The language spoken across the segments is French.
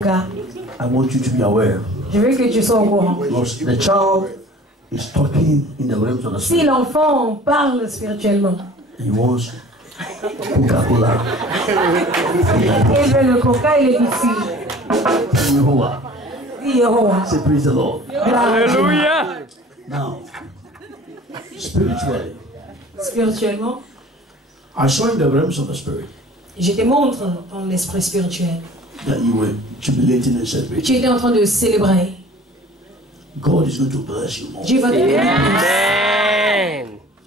I want you to be aware. Je veux que tu sois au courant. Because the child is talking in the realms of the Si spirit. l'enfant parle spirituellement, He wants Coca-Cola. il veut le coca et le biscuit. Yehovah. Dis Yehovah. Say praise the Lord. Alléluia. Now, spiritually, Spirituellement, I saw in the realms of the spirit je te montre dans l'esprit spirituel. that you were jubilating and celebrating. Tu étais en train de célébrer. God is going to bless you more. Dieu va te bénir. Amen.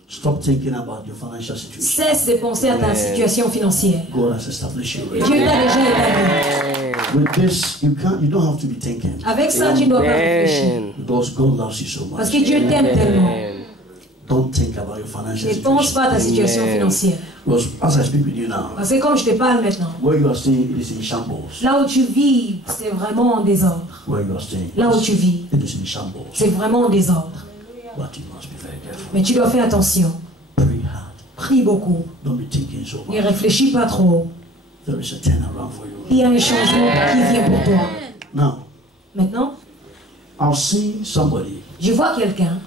Stop thinking about your financial situation. Cesse de penser à ta situation financière. God has established you. Dieu t'a déjà établi. With this, you don't have to be thinking. Avec ça, tu ne dois pas réfléchir. Because God loves you so Parce much. que Dieu t'aime tellement. Don't think about your financial Ne pense situation. pas à ta situation financière. Because as I speak with you now, Parce que comme je te parle maintenant, where you are staying, it is in shambles. là où tu vis, c'est vraiment en désordre. Where you are staying, Là où tu vis, it is in shambles. c'est vraiment en désordre. But you must be very careful. Mais tu dois faire attention. Pray hard. Prie beaucoup. Don't be thinking so Ne much. réfléchis pas trop. There is a turnaround for you. Il y a un changement qui vient pour toi. Now, Maintenant, I'll see somebody. je vois quelqu'un.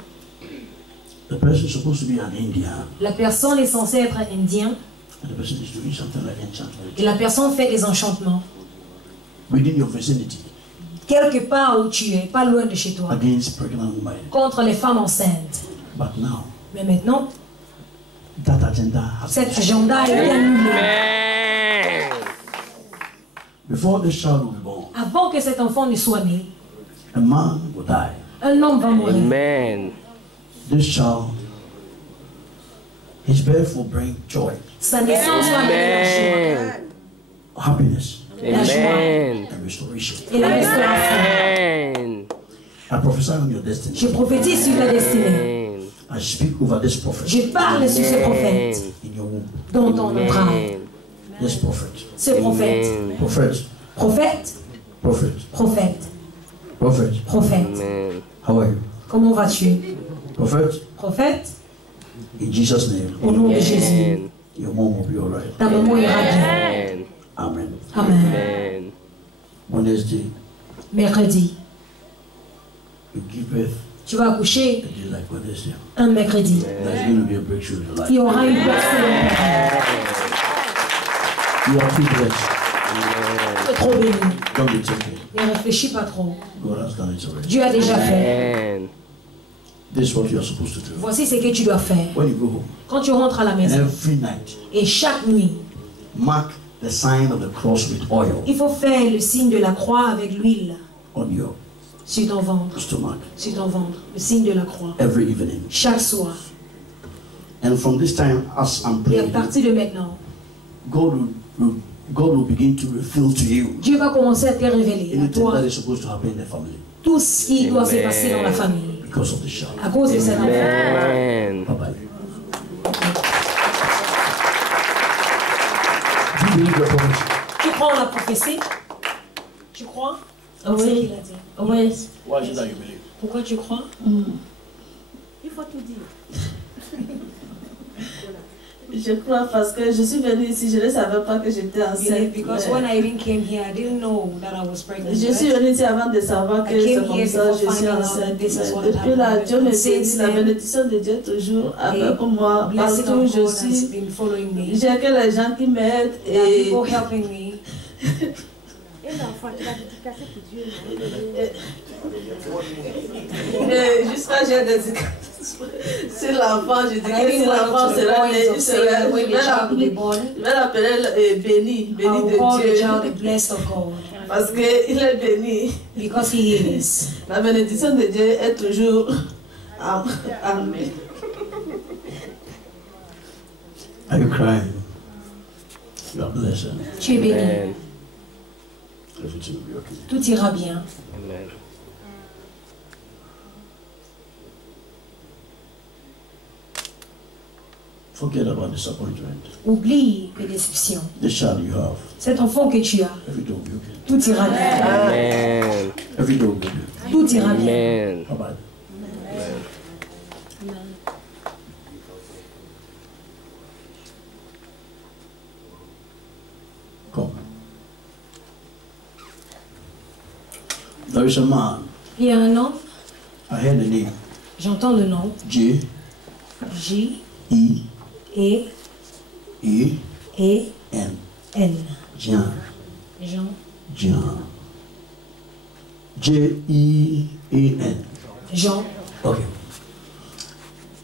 The person is supposed to be an Indian. La personne est censée être indien And the person is doing something like enchantment. et la personne fait des enchantements. Within your vicinity. Quelque part où tu es, pas loin de chez toi, Against pregnant women. contre les femmes enceintes. But now, Mais maintenant, that agenda has cet agenda est annulé. Amen. Before this child will be born, Avant que cet enfant ne soit né, a man will die. un homme va mourir. Amen. This child, his birth will bring joy, Sa naissance va amener la joie Amen. happiness, Amen. and restoration. et la restauration. Amen. I prophesy on your destiny. Je prophétise sur ta destinée. Amen. I speak over this prophet Je parle sur ce prophète in your womb. dans ton entraille. Amen. This prophet. Ce prophète, Amen. Prophet. prophète, Prophet. prophète, Prophet. prophète. Amen. How are you? Comment vas-tu? Prophet. Prophète, In Jesus' name, au nom de Jésus, Amen. your mom will be alright. ta maman ira bien. Amen. Amen. Amen. Amen. Wednesday, Mercredi, you give birth tu vas accoucher a day like Wednesday. un mercredi. There's going to be a breakthrough in your Il y life. aura une personne. You are too blessed. Tu es trop béni. Don't be thinking. Ne réfléchis pas trop. God has done it already. Dieu a déjà fait. Amen. This is what you are supposed to do. Voici ce que tu dois faire. When you go home, Quand tu rentres à la and maison, every night, et chaque nuit, mark the sign of the cross with oil il faut faire le signe de la croix avec l'huile on your sur ton ventre. stomach Sur ton ventre. Le signe de la croix. every evening. Chaque soir. And from this time, as I'm Et à praying, partir de maintenant, God will begin to reveal to you Dieu va commencer à te révéler à anything toi that is supposed to happen in the family tout ce qui doit se passer dans la famille because of the child. à cause de cet enfant. Amen. Bye bye. Do you believe the prophecy? Tu crois en la prophétie? Tu crois? Oui. C'est ce qu'il a dit. Oui. Why is it that you believe? Pourquoi tu crois? Il faut tout dire. Je crois parce que je suis venue ici, je ne savais pas que j'étais enceinte. Because when I even came here, I didn't know that I was pregnant. Je suis venue ici avant de savoir que I c'est came comme here ça, before je suis finding out enceinte. that this is what Depuis là, happened. Dieu me Since bénit, la then, bénédiction de Dieu toujours avec a moi. blessing Partout où of je God has suis, been following me. j'ai que les gens qui m'aident There are et people helping me. jusqu'à j'ai des sur l'enfant, je dis And I que si even went l'enfant up to the sera né, point of saying that when the child will be born, je vais l'appeler béni, I béni will call the de child Dieu. the blessed of God. Parce qu'il est béni. Because he is. La bénédiction de Dieu est toujours Amen. Are you crying? You are blessed. Tu es béni. Amen. Everything will be okay. Tout ira bien. Amen. Forget about disappointment. Oublie les déceptions. The child you have, Cet enfant que tu as, everything will be okay. tout ira bien. Amen. Everything will be okay. Tout ira bien. Amen. Bye bye. Come. There is a man. Il y a un homme, I heard the name. j'entends le nom, J. J, E. E, E. E, N. N. Jean. Jean. Jean. J-E-A-N. Jean. Okay.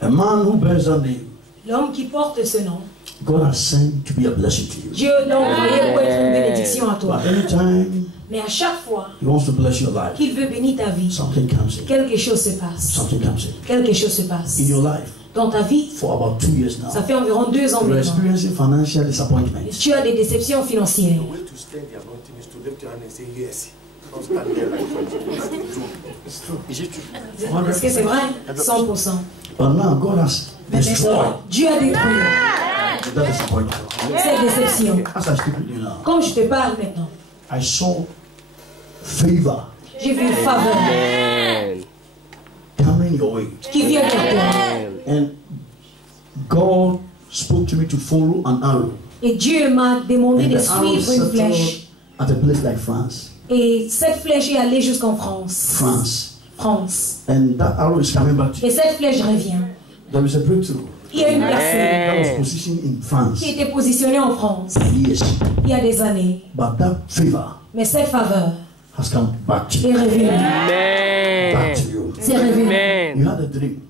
A man who bears that name, L'homme qui porte ce nom, God has sent to be a blessing to you. Dieu l'a envoyé pour être une bénédiction à toi. But anytime Mais à chaque fois He wants to bless your life, qu'il veut bénir ta vie, something comes in. quelque chose se passe. Something comes in. Quelque chose se passe. In your life, Dans ta vie, for about 2 years now, ça fait environ 2 ans you're maintenant. experiencing financial disappointment. Tu as des déceptions financières. The way to stand the anointing is to lift your hand and say yes. Don't stand there like it's true. Is it true? Est-ce que c'est vrai? 100%. But now God has destroyed Dieu a détruit that disappointment. cette déception. As I speak with you now, Comme je te parle maintenant, I saw favor j'ai vu une faveur Amen. coming your way. qui vient vers toi. And God spoke to me to follow an arrow. Et Dieu m'a demandé And de the arrow suivre une settled flèche. at a place like France. Et cette flèche est allée jusqu'en France. France. France. And that arrow is coming back to you. Et cette flèche revient. There is a breakthrough Il y a une personne that was positioned in France qui était positionnée en France years. il y a des années. But that favor Mais cette faveur has come back to est you. revenue. Back Amen. to you. C'est revenu. Amen. You had a dream.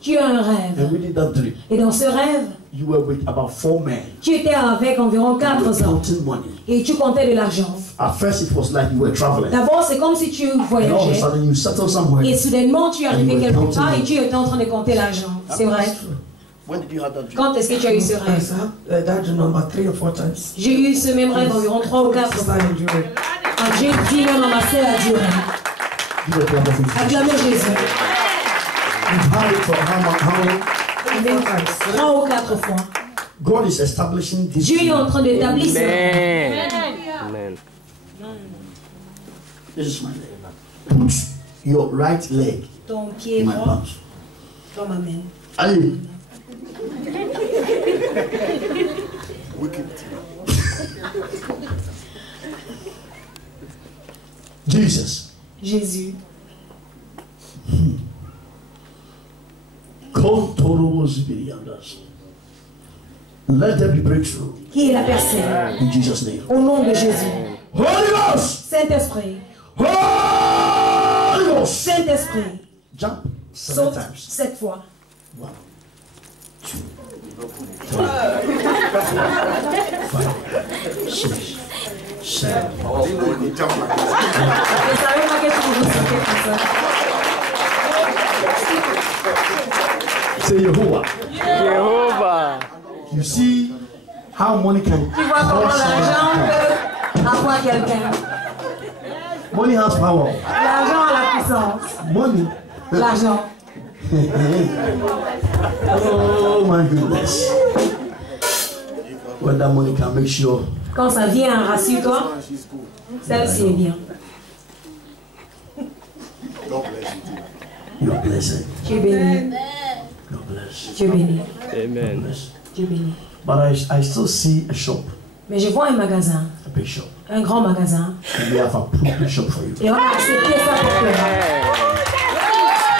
Tu as un rêve. And within that dream, Et dans ce rêve, you were with about 4 men. tu étais avec environ You were 4 hommes. counting money. Et tu comptais de l'argent. At first, it was like you were traveling. D'abord, c'est comme si tu And all of a voyageais. sudden, you settle somewhere. Et soudainement, tu es arrivé And you were quelque part counting et tu étais en train de compter l'argent. C'est vrai. When did you have that dream? Quand est-ce que tu as eu ce rêve? That number 3 or 4 times. J'ai eu ce même rêve environ 3 ou 4 fois. Quand j'ai dit même à ma sœur à Dieu, You were traveling. acclamez Jésus. You've had it for how long? Même 3 ou 4 fois. God is establishing this. Dieu est en train d'établir ce rêve. Amen. Amen. This is my leg. Put your right leg Ton pied in my droit palms. dans ma main. Allez. Wicked. Jesus. Jésus. Call Torobo Zibiriandas. Let there be breakthrough Qui est la personne? in Jesus' name. Au nom de Jésus. Holy Ghost! Saint-Esprit. Holy Ghost! Saint-Esprit. Jump 7 Saute times. 7 fois. 1, 2, 3, 4, 5, 6, 7. Oh, you jump like this. Je ne savais pas que tu pouvais sauter comme ça. Say Yehovah. Jehovah. You see how money can Tu vois comment l'argent peut avoir quelqu'un. Money has power. L'argent a la puissance. Money. L'argent. Oh my goodness. When that money can make sure Quand ça vient, rassure-toi, She's good. celle-ci est bien. God bless you. you're blessed. Tu es béni. You're blessed. Tu es béni. Amen. Blessed. Tu es béni. But I still see a shop, Mais je vois un magasin, a big shop. un grand magasin, And they have approved the shop for you. et on a accepté ça pour toi.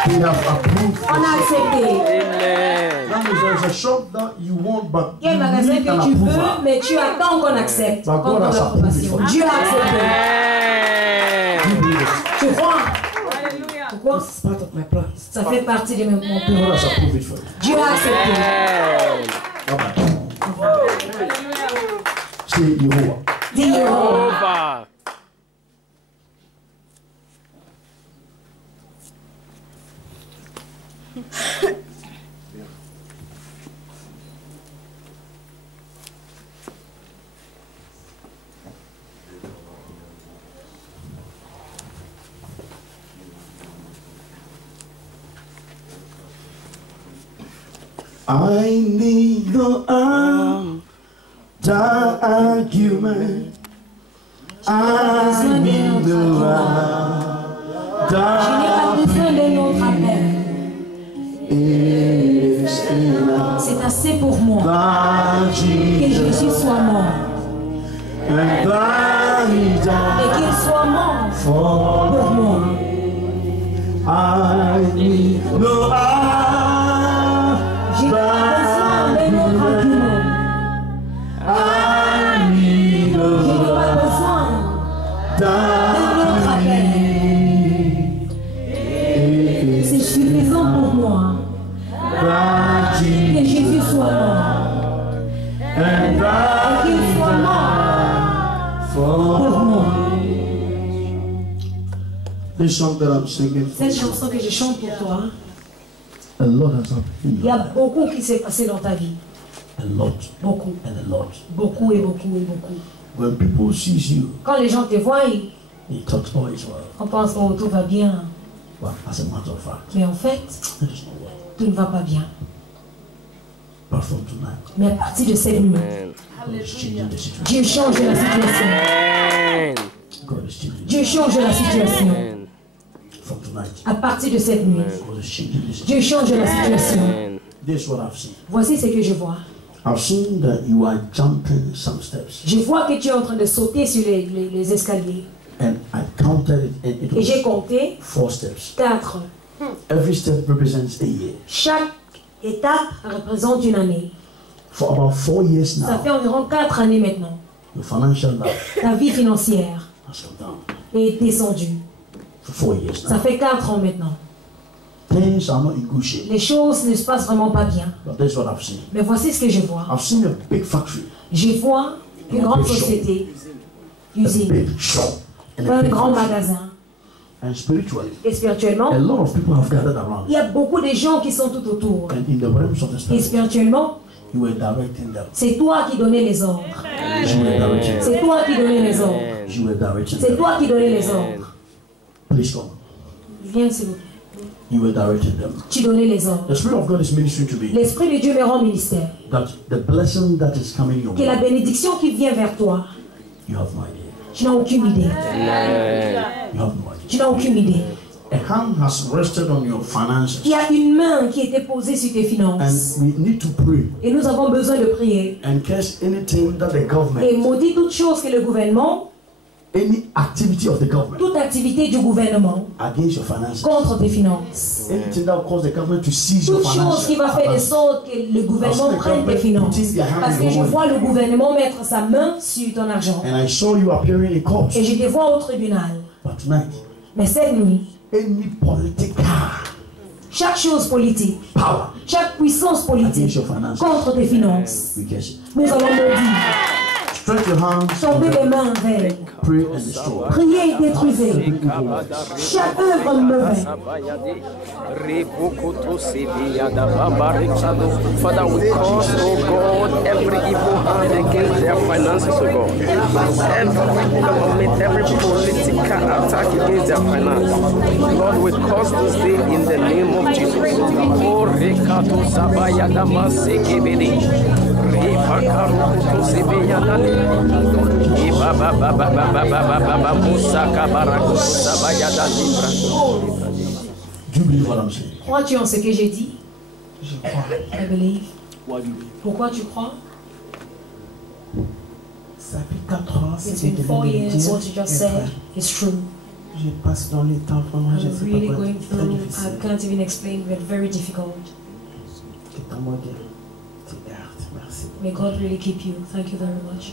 They have approved the On a shop. accepté. Amen. That means there's a shop that you want, but Il y a un you magasin need an que tu veux, approval. mais tu attends qu'on accepte. But Qu'on God donne has l'approbation. approved it. Dieu a accepté. Amen. You believe it. Tu crois? Pourquoi? It's part of my plans. Ça fait partie de mon plan. God has approved it for you. Dieu a accepté. Amen. Bye-bye. Say Yehovah. Dis Jéhovah. Jehovah. I need no argument. I need no Je n'ai pas besoin d'un autre appel. C'est assez pour moi que Jésus soit mort. Et qu'il soit mort For pour moi. I need no J'ai pas besoin d'un autre argument. I need Je n'ai no pas besoin d'un autre appel. C'est suffisant pour moi que Jésus soit mort. Et qu'il soit mort pour moi. This song that I'm singing, Cette chanson que je chante pour toi, a lot has happened in il y your a life. beaucoup qui s'est passé dans ta vie. A lot Beaucoup. and a lot. Beaucoup et beaucoup et beaucoup. When people see you, Quand les gens te voient, they thought all is well. on pense que tout va bien. But as a matter of fact, Mais en fait, it is not well. tout ne va pas bien. But from tonight, Mais à partir de cette nuit, God is changing the situation. Dieu change la situation. Amen. God is changing. Dieu change la situation. Amen. From tonight, À partir de cette nuit, God is changing the situation. Dieu change la situation. Amen. This is what I've seen. Voici ce que je vois. I've seen that you are jumping some steps. Je vois que tu es en train de sauter sur les escaliers. And I counted it, and it Et j'ai was compté 4 steps. 4. Every step represents a year. Chaque étape représente une année. For about 4 years Ça fait now, environ 4 années maintenant. your financial life Ta vie financière has come down. est descendue. For 4 years Ça now. fait 4 ans maintenant. Things are not in good shape. Les choses ne se passent vraiment pas bien. But that's what I've seen. Mais voici ce que je vois. I've seen a big factory, Je vois une grande société, a usine, big shop, and a un big grand factory. magasin. And spiritually, Et spirituellement, a lot of people have gathered around. il y a beaucoup de gens qui sont tout autour. And in the realms of the Et spirit, spirituellement, you were directing them. c'est toi qui donnais les ordres. You were directing them. C'est toi qui donnais les ordres. You were directing C'est them. toi qui donnais les ordres. Please come. Viens s'il vous plaît. You were directing them. Tu donnais les ordres. The Spirit of God is ministering to me L'Esprit de Dieu me rend ministère. that the blessing that is coming your Que la way, bénédiction qui vient vers toi, you have no idea. tu n'as aucune idée. Amen. You have no idea. Tu n'as aucune idée. A hand has rested on your finances, Il y a une main qui était posée sur tes finances. and we need to pray Et nous avons besoin de prier. and curse anything that the Et government, maudit toute chose que le gouvernement, any activity of the government toute activité du gouvernement against your finances, contre tes finances. anything that will cause the government to seize your Toute chose qui va faire de finances. sorte que le gouvernement prenne tes finances. Parce que je vois le gouvernement mettre sa main sur ton argent. And I saw you appearing in court. Et je te vois au tribunal. But tonight, Mais cette nuit, any political chaque chose politique, power chaque puissance against politique your finances, contre tes finances, we curse it. nous allons maudire. Stretch your hands, Tendez les mains vers. pray and destroy. Priez et détruisez. Chaque œuvre mauvaise. Father, we cause, oh God, every evil hand against their finances, oh God. Every government, every political attack against their finances. Lord, we cause this day in the name of Jesus. Oh, Rekato Sabayada Masekebedi. Repakarukuto Sebeyadani. Ibababababababababa Musaka Barakuto Sabayada Libra. Do you believe what I'm saying? Crois-tu en ce que j'ai dit? Je crois. I believe. Why do you believe? Pourquoi tu crois? Ça fait 4 ans, It's c'est been 4 years, what you just said is true. Je passe dans les temps, vraiment, je I'm ne sais really pas quoi. going Très through, I difficile. can't even explain, but very difficult. Que ton modèle te garde. Merci. May God really keep you. Thank you very much.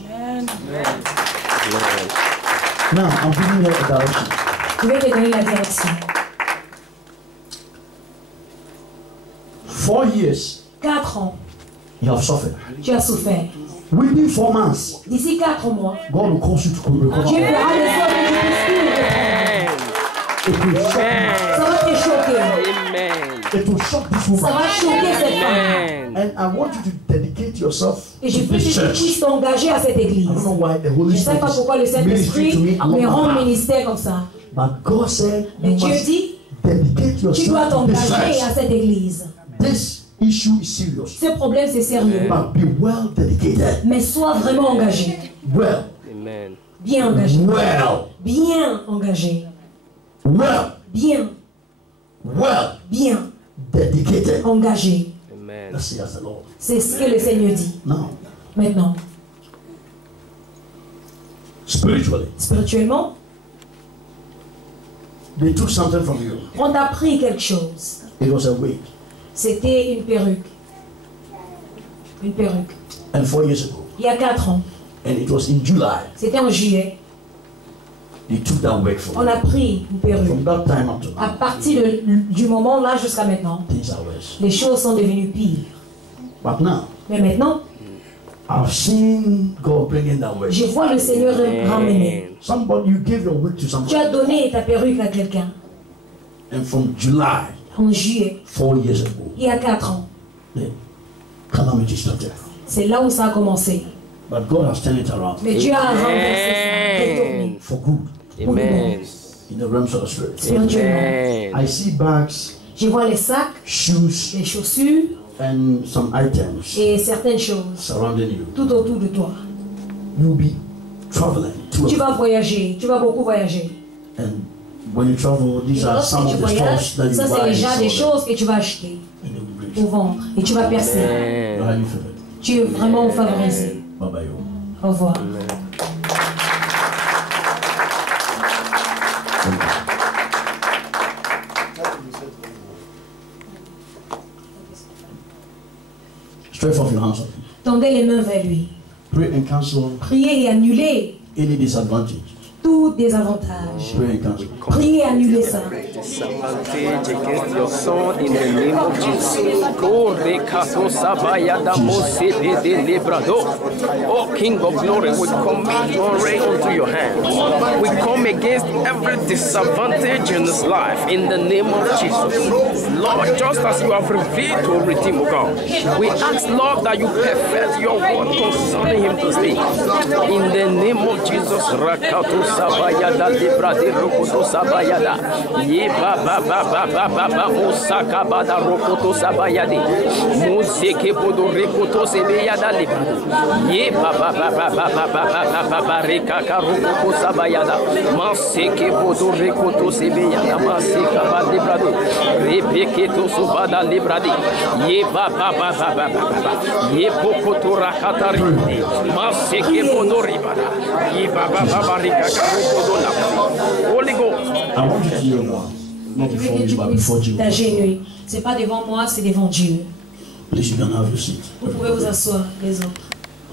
Now, I'm giving you a direction. Je vais te donner la direction. 4 years, 4 ans, you have suffered. tu as souffert. Within 4 months, D'ici 4 mois, God will cause you to recover. Dieu fera des choses que tu puisses It will shock you. Ça va te choquer. Amen. It will shock this Ça woman. va choquer cette femme. Amen. And I want you to dedicate yourself Et je to veux que this tu church. puisses t'engager à cette I église. don't know why the Je Holy ne sais pas pourquoi le Spirit is ministering to Saint-Esprit me along me rend the path. ministère comme ça. But God said Mais you Dieu must dit, dedicate tu dois yourself to this t'engager à church. cette église. This issue is serious. Ce problème, c'est sérieux. But be well dedicated. Mais sois vraiment engagé. Well. Amen. Bien engagé. Well. Bien engagé. Well. Bien. Well. Bien Dedicated. engagé. Amen. Let's see as the Lord. C'est ce que le Seigneur dit. Now, Maintenant, spiritually, spirituellement, They took something from you. On t'a pris quelque chose. It was a wig. C'était une perruque. Une perruque. And 4 years ago, Il y a 4 ans. and it was in July, C'était en juillet. they took that wig from On you. a pris une perruque. From that time up to À now, partir du moment là jusqu'à maintenant, things are worse. les choses sont devenues pires. But now, Mais maintenant, I've seen God bringing that wig. je vois le Seigneur ramener. Somebody, you gave your wig to Tu somebody. as donné ta perruque à quelqu'un And from July, en juillet, 4 years ago, il y a 4 ans. the calamity started. C'est là où ça a commencé. But God has turned it around Mais Dieu a renversé ça, détourné. for good Amen. in the realms of the Spirit. Spirituellement. Amen. I see bags, Je vois les sacs, shoes, les chaussures and some items et certaines choses surrounding you. tout autour de toi. You'll be traveling to Tu and vas voyager, tu vas beaucoup voyager. and when you travel, these Et are lorsque some tu of the voyages, stuff that you ça c'est buy déjà des and sell choses que tu vas acheter and they will bring pour vendre et tu vas percer. You're highly favored. Tu es vraiment favorisé. Bye bye. Au revoir. Stretch forth your hands up. Tendez les mains vers lui. Pray and cancel Priez et annulez any disadvantage. tout désavantage. Pray and cancel. Priez et annulez ça. Disadvantage against your son in the name of Jesus. Oh, King of glory, we commit Ore unto your hand. We come against every disadvantage in his life in the name of Jesus. Lord, just as you have revealed to redeem, God, we ask, Lord, that you perfect your word concerning him to stay. In the name of Jesus, Rakatu Sabayada, Librade Rokoto Sabayada, Ye Baba Baba Baba Musaka Bada Rokoto Sabayadi, Museke Bodo Rekoto Sebeyada Librado, Ye Baba Baba Baba Baba Rekaka Rokoto Sabayada, Maseke Bodo Rekoto Sebeyada, Maseka Bada Librado, Repeketo Subada Libradi, Ye Baba Baba Baba, Ye Pokoto Rakatari, Maseke Bodo Ribada, Ye Baba Baba Rekaka. Holy Ghost. I want you to hear one. Not Je veux before que you, tu but puisses before Jesus. t'agenouiller. C'est pas devant moi, c'est devant Dieu. Please, you can have your seat. Vous pouvez vous asseoir, les autres.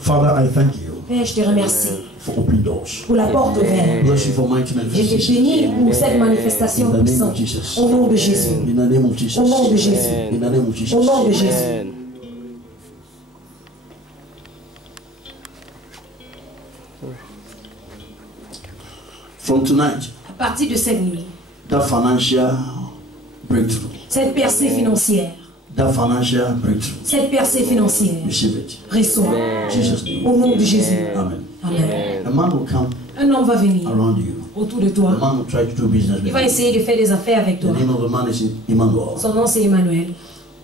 Father, I thank you Père, je te remercie for open doors. pour la porte ouverte. Bless you for mighty Je te manifestation. bénis pour cette manifestation In the name of puissante. Jesus. Au nom de Jésus. In the name of Jesus. Au nom de Jésus. In the name of Jesus. Au nom de Jésus. From tonight, À partir de cette nuit, that financial breakthrough, cette percée financière, that financial breakthrough, cette percée financière, receive it. reçois. In Jesus' name. Au nom de Jésus. Amen. Amen. A man will come Un homme va venir around you. autour de The toi. man will try to do business Il with va you. essayer de faire des affaires avec The toi. name of the man is Emmanuel. Son nom c'est Emmanuel.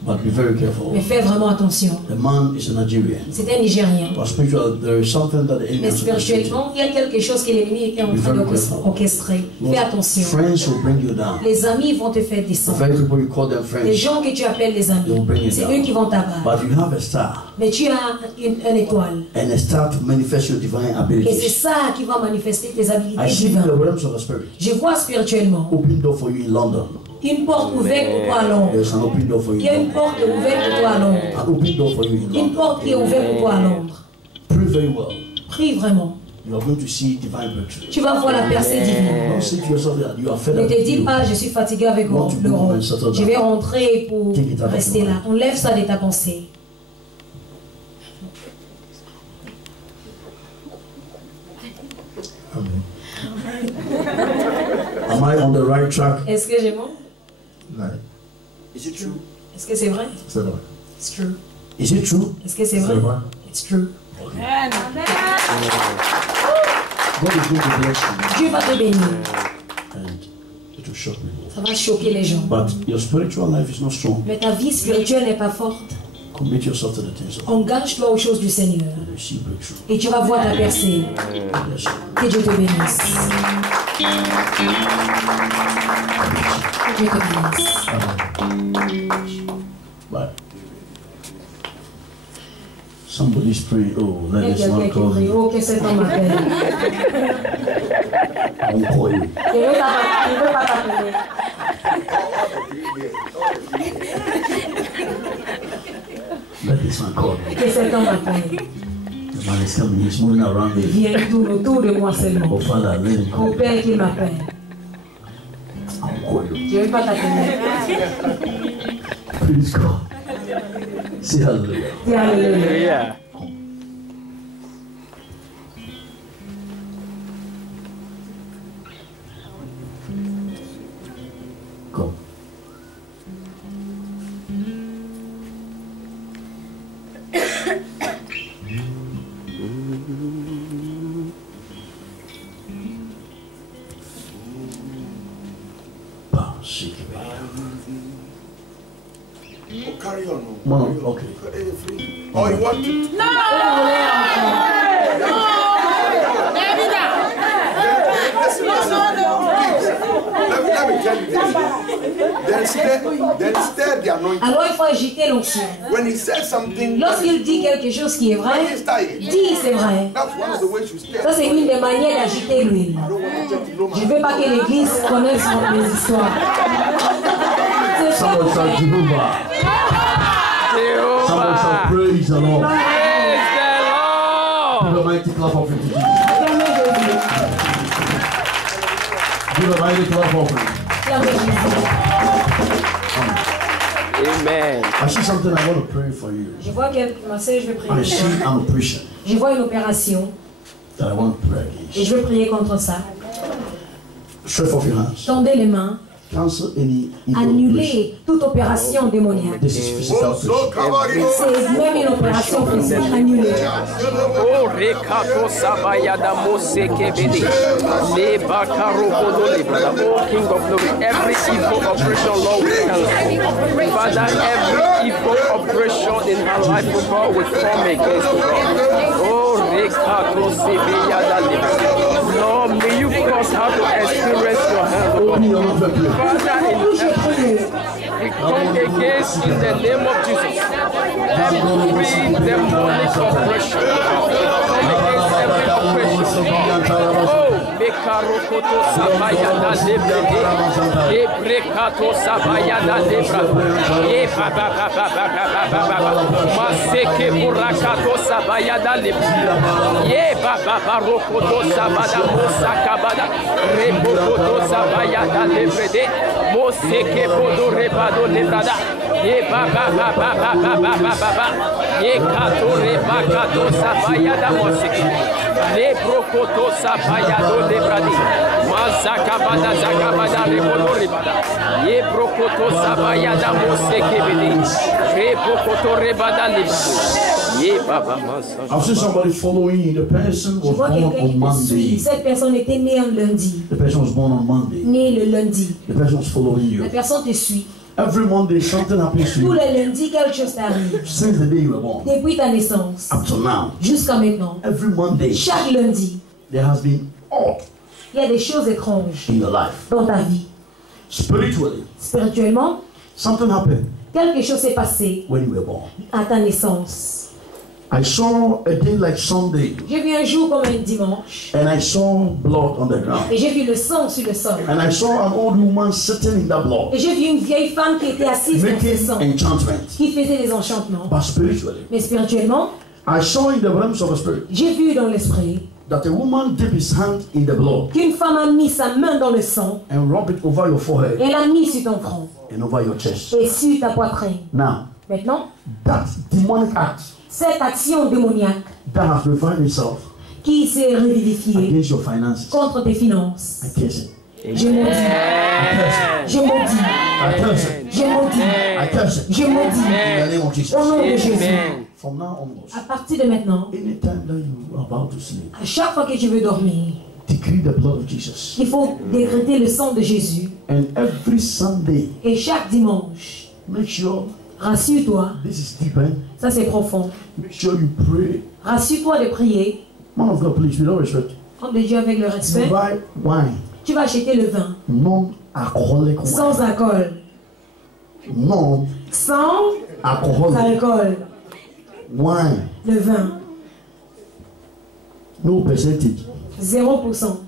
But be very careful. Mais fais vraiment attention. The man is a Nigerian. C'est un Nigérien. But spiritual, there is something that the enemy Mais has orchestrated. spirituellement, il y a quelque chose que l'ennemi est en train d'orchestrer. Fais attention. Friends will bring you down. Les amis vont te faire The descendre. very people you call them Les friends. gens que tu appelles les amis, c'est eux qui vont t'abattre. But you have a star. Mais tu as une étoile. And a star to manifest your divine Et c'est abilities. ça qui va manifester tes I habilités see in the divines. realms of the spirit. Je vois spirituellement Open door for you in London. une porte ouverte pour toi à Londres. There's an open door for you. Il y a une porte ouverte pour toi à Londres. An open door for you in Une London. porte qui est ouverte pour toi à Londres. Pray very well. Prie vraiment. You are going to see divine breakthrough. Tu vas voir la percée divine. Don't say to yourself that you are fed Ne up. te dis with pas, you. je suis fatigué avec le rôle. Je vais rentrer pour rester là. Enlève ça de ta pensée. Am I on the right track? Est-ce que j'ai bon? Right. Is it true? Est-ce que c'est vrai? C'est vrai. It's true. Is it true? Est-ce que c'est vrai? C'est vrai. It's true. God is going to bless you Dieu va te bénir. and it will shock people. Ça va choquer les gens. But your spiritual life is not strong. Mais ta vie spirituelle n'est pas forte. Commit yourself to the things of God Engage-toi aux choses du Seigneur. and receive breakthrough. Et tu vas voir ta percée. Bless you. Que Dieu te bénisse. Que Dieu te bénisse. Bye. Somebody's praying. Oh, Il y let a us quelqu'un not qui call prie. you. Oh, que cet homme m'appelle. I won't call you. Il ne veut pas t'appeler. que cet homme appelle. The man is coming, he's moving around Il me. vient, il tourne autour de moi seulement. Oh Father, let him Au come. Père qui m'appelle. I'll call you. Je ne vais pas t'appeler. Praise God. Say hallelujah. Dis alléluia. Yeah. Come. Oh, carry on. No, Carry on. okay. Free. Oh, you want to? Let me tell you this. Then stir the anointing. Alors il faut agiter l'onction. When he says something, Lorsqu'il dit quelque chose qui est vrai, dis c'est vrai. that's one of the ways you stir. Ça c'est une des manières d'agiter l'huile. I don't want to take no Je ne veux pas que l'église connaisse mes histoires. Someone shout Jehovah. Someone shout praise the Lord. Praise the Give Lord. a mighty clap offering to Jesus. Give a mighty clap offering. Amen. I see something I want to pray for you. Je vois quelque chose, je vais I prier. see an operation Je vois une opération that I want to pray et against. je vais prier contre ça. Stretch forth your hands. Tendez les mains, Cancel any evil operation. annulez toute opération démoniaque. This is physical operation. C'est même une opération physique annulée. Oh, Rekato Sabayada Mose Kebede. Le Bakaro Kodole, oh King of Glory. Every evil operation, Lord, we cancel. Father, every evil operation in her life, oh God, we come against, oh God. Oh, Rekato Sabayada. Lord, may you cause her to experience your hand, oh Open God. your mouth and pray. Father, in heaven, we come against in the name of Jesus every demonic oppression. We come against every oppression. Oh, Bekarokoto Sabayada Lebrede, Ebrekato Sabayada Lebrede, Maseke Burakato Sabayada Lebrede, Barokoto Sabada Mosakabada, Rebokoto Sabayada Lebrede, Moseke Bodo Rebado Lebrada, Kato Rebakato Sabayada Moseke, Lebrokoto Sabayado Lebradi, Mazakabada Zakabada Rebodo Rebada, Yebrokoto Sabayada Moseke Bede, Rebokoto Rebada Lebradi. I've seen somebody following you. The person Je was vois born quelqu'un on qui te suit. Monday. Cette personne était née un lundi. The person was born on Monday. Née le lundi. The person was following La you. personne te suit. Every Monday something happens to Tous you. les lundis, quelque chose t'arrive. Since the day you were born Depuis ta naissance up to now. jusqu'à maintenant. Every Monday Chaque lundi, there has been odd il y a des choses étranges in your life. dans ta vie. Spiritually, Spirituellement, something happened quelque chose s'est passé when you were born. à ta naissance. I saw a day like Sunday J'ai vu un jour comme un dimanche and I saw blood on the ground. et j'ai vu le sang sur le sol. And I saw an old woman sitting in that blood, Et j'ai vu une vieille femme qui était assise dans ce making sang, enchantment. qui faisait des enchantements. But spiritually, Mais spirituellement, I saw in the realms of the spirit j'ai vu dans l'esprit that a woman dipped his hand in the blood qu'une femme a mis sa main dans le sang and rubbed it over your forehead et l'a mis sur ton front and over your chest. et sur ta poitrine. Now, Maintenant, that demonic act cette action démoniaque that has revived itself qui s'est revivifiée against your finances, contre tes finances, I curse it. je maudis, I curse it. je maudis, I curse it. je maudis, I curse it. je maudis, In the name of Jesus. au nom de Jésus. Amen. From now onwards, À partir de maintenant, anytime that you are about to sleep, à chaque fois que tu veux dormir, decree the blood of Jesus. il faut décréter le sang de Jésus. And every Sunday, Et chaque dimanche, make sure, rassure-toi, this is deep, eh? ça c'est profond, Make sure you pray. rassure-toi de prier, Man of God, please, with all respect. homme de Dieu avec le You respect, buy wine, tu vas acheter le vin, non-alcoholic wine. sans alcool, sans Non-alcoholic alcool, wine. le vin, No percentage. 0%.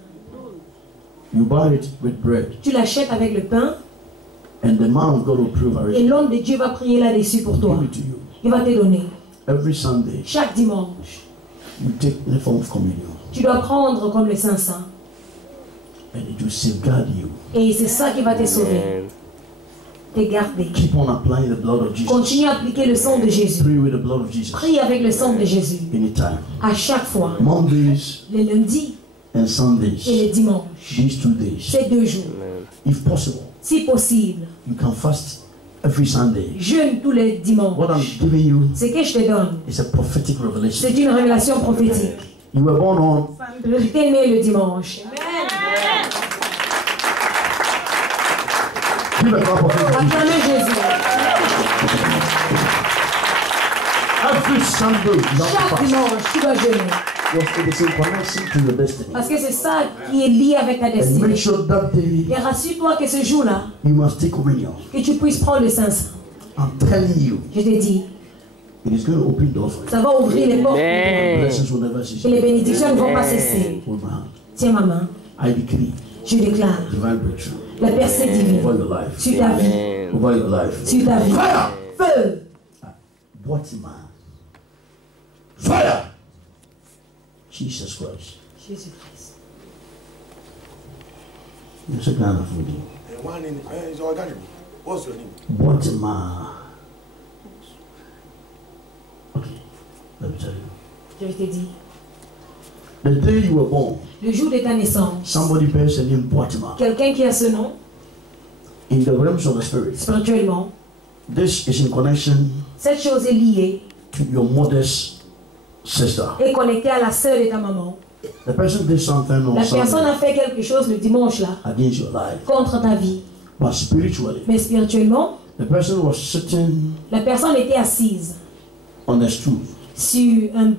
You buy it with bread. Tu l'achètes avec le pain And the man of God will pray over et it. l'homme de Dieu va prier là-dessus pour toi. Give it to you. Il va te donner. Every Sunday, Chaque dimanche, you take the form of communion. tu dois prendre comme le Saint-Saint. And it will safeguard you. Et c'est ça qui va te sauver, Amen. te garder. Keep on applying the blood of Jesus. Continue à appliquer le sang de Jésus. Pray with the blood of Jesus. Prie avec le sang de Jésus. Anytime. À chaque fois, Mondays les lundis and et Sundays. les dimanches. These 2 days. Ces 2 jours. If possible, Si possible, you can fast every Sunday. jeûne tous les dimanches. What I'm giving you Ce que je te donne, is a prophetic revelation. c'est une révélation prophétique. You were born on Tu es né le dimanche. give a clap of Jesus. Acclamez Jésus. Every Sunday, you have to Chaque fast. dimanche, tu dois jeûner. Yes, it is in connection to your destiny. Parce que c'est ça qui est lié avec ta And make destinée. sure that day Et rassure-toi que ce jour-là, you must take communion. que tu puisses prendre le Saint-Saint. I'm telling you, Je te dis, it is going to open doors for you. ça va ouvrir les portes. Amen. Blessings will never cease. Et les bénédictions ne vont pas cesser. Hold my hand. Tiens ma main. I decree Je déclare divine breakthrough la percée divine over your life. sur ta vie. Amen. Over your life. Sur ta vie. Fire! Feu. What man? Fire! Jesus Christ. Jésus-Christ. You're so kind of food. One in is our garden. What's your name? What man? Okay, let me tell you. Je te dis, The day you were born, le jour de ta naissance, somebody bears the name Botima. quelqu'un qui a ce nom, In the realms of the spirit, spirituellement, this is in connection cette chose est liée to your mother's sister. et connectée à la sœur de ta maman. The person did something on La personne Sunday a fait quelque chose le dimanche là, against your life, contre ta vie. but spiritually, Mais spirituellement, the person was sitting la personne était assise on a stool. sur une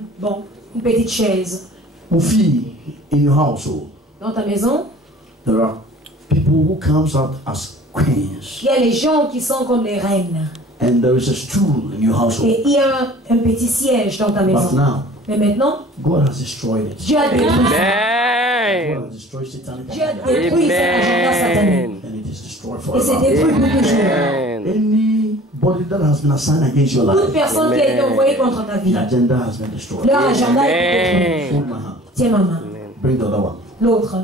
petite chaise. Mufi, in your household, Dans ta maison, there are people who comes out as queens, il y a les gens qui sont comme les reines. and there is a stool in your household. Et il y a un petit siège dans ta But maison. now, Mais maintenant, God has destroyed it. Dieu a détruit ça. Amen. God has destroyed satanic Dieu a agenda, détruit cet agenda satanique. Amen. and it is destroyed Et c'est forever. détruit pour toujours. Amen. Anybody that has been assigned against your Toute life, personne qui a été envoyée contre ta vie, the agenda has been destroyed. leur agenda a été détruit. Amen. Hold my hand. Tiens ma main. Bring the other one. L'autre,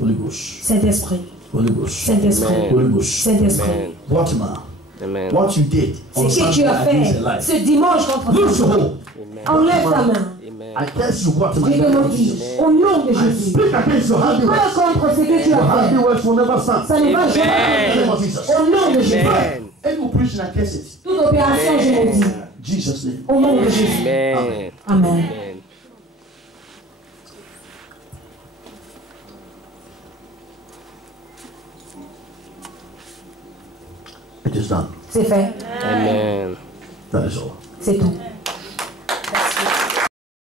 Holy Ghost. Saint-Esprit. Holy Ghost. Saint-Esprit. Amen. Holy Ghost. Saint-Esprit. Amen. What man? Amen. What you did on Ce que tu Sunday as against fait your life. ce dimanche contre Loose ta your vie, hold. enlève ta main. Amen. I curse you, what man? Je te maudis. Au nom de I Jésus. speak against your handiworks. Pas contre ce que tu Your as fait. handiworks will never stand. Ça ne va Amen. jamais. Au nom de Jésus. Amen. Any operation I curse it. Toute opération, je maudis. Jesus' name. Au nom de Jésus. Amen. Amen. Amen. It is done. C'est fait. Amen. That is all. C'est tout.